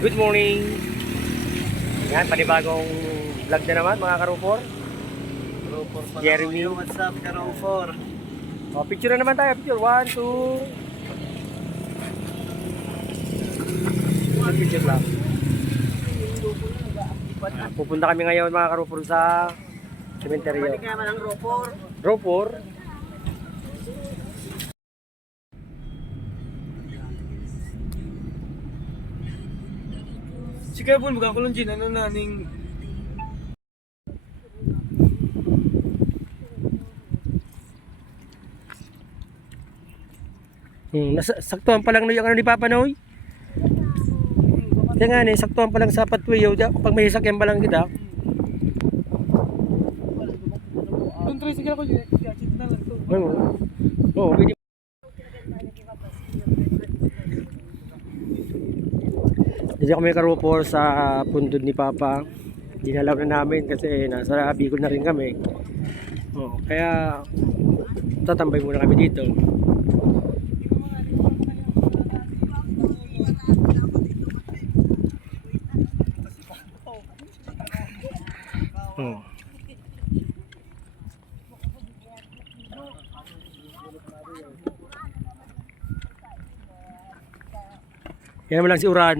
Good morning. Yan, panibagong vlog na naman mga karupor. Karupor pa Jeremy. lang. What's up, Karupor? O, picture na naman tayo. Picture. 1, 2. Picture lang. Pupunta kami ngayon mga karupor sa sementeryo. Balik naman ang Ropor. Ropor. Si Kevin, magkakulong dyan. Ano na, ning... Saktuhan pa lang yung ano ni Papa Noy. Kaya nga saktuhan pa lang sa pathway. Pag may sakyan pa lang kita. Doon tricycle ako dyan. Na lang to. Oo, pwede. Diyan kami karupor sa pundod ni Papa. Dinalaw na namin kasi nasa Bicol na rin kami. Kaya tatambay muna kami dito. Yan naman lang si Uran.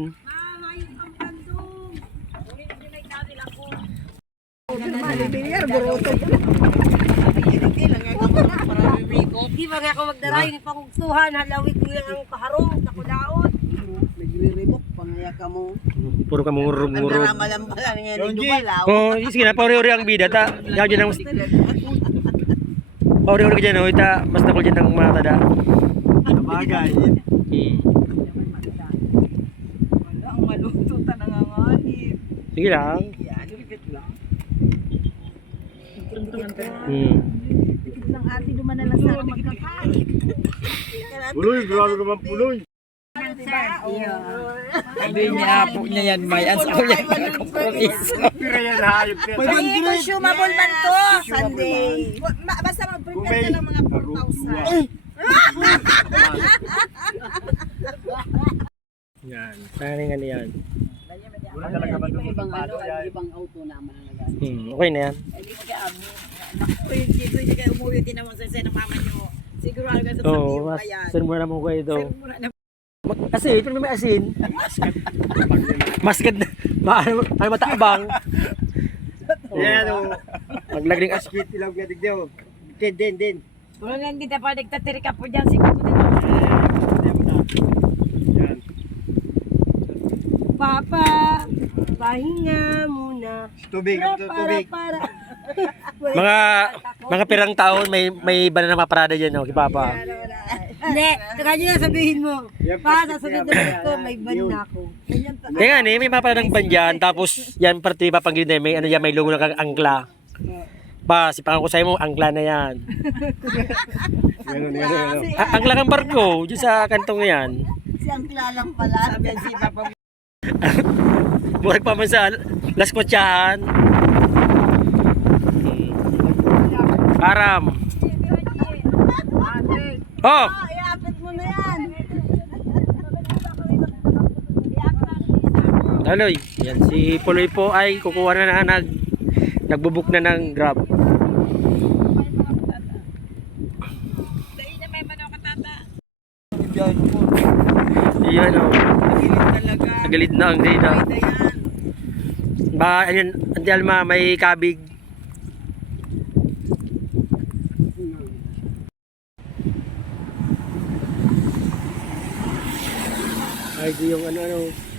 Di ba nga ako magdarayo ni pangugsuhan, halawit ko ang paharong, takulaot. Naglilibok, pangaya ka mo. Puro ka murug-murug. Ang malam-malam nga ni Dubalaw. Sige na, pauri-uri ang bida. Yaw dyan ang... Pauri-uri ka dyan, mas nakul dyan ang mga tada. Sabagay. Ang maluto ta nanganganib. Sige lang. Dikit lang. Dikit lang ate, duman na lang sana magkakain. Puloy, grabe ka man puloy. Hindi niya po niya yan, may ans ako yan Ay, consumable man to, Sunday. Basta mag-prepare ka ng mga 4,000. Yan. Saan nga yan? Wala talaga ba doon ibang ano, ibang auto naman ang nag-ano. Okay na yan. Hindi mo kaya hindi kayo umuwi din naman sa ng mama niyo. Siguro ka sa Oo, sabihin pa yan. saan mo naman kayo ito? Mura na Asin, ito may asin. Maskat na. Ay mataabang. Yan o. Maglagling asin. Askwit ilaw ka digdew. Din. Wala nga hindi pa nagtatiri ka po dyan. Siguro din Yan. Papa, pahinga muna. Tubig, tubig. Para. Mga pirang taon may banana maparada diyan kay Papa. Hindi, saka nyo na sabihin mo. Pa, sa sunod na ko, may ban na ako. Kaya nga may maparada ng ban dyan, tapos yan parte papanggilid na may ano yan, may logo ng angkla. Pa, si pangako sa'yo mo, angkla na yan. Angkla kang barko, dyan sa kantong yan. Siyang klalang pala. sabi si Papa. Buhay pa man sa Las Kotsahan. Aram. Oh! Iapit mo na yan. Taloy, yan si Puloy po ay kukuha na nagbubuk na ng Grab. Iyan o. Nagilid na ang data. Ba, ayun, Auntie Alma, may kabig. Ay, di yung ano.